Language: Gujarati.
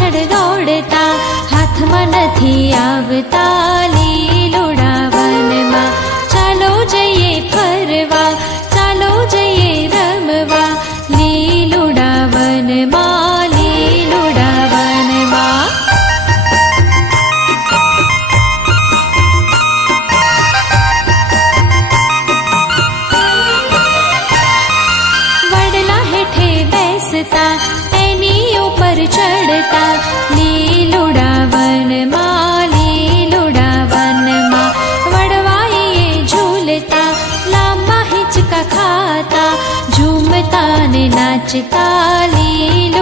પાછળ દોડતા, હાથમાં નથી આવતા લીલોડા વનમાં. ચાલો જઈએ ફરવા, ચાલો જઈએ રમવા, લીલોડા વનમાં, લીલોડા વનમાં. વડલા હેઠે બેસતા, એની ઉપર ચડતા, લીલોડા વનમાં, લીલોડા વનમાં. વડવાઈએ ઝૂલતા, લાંબા હિંચકા ખાતા, ઝૂમતા ને નાચતા, લીલો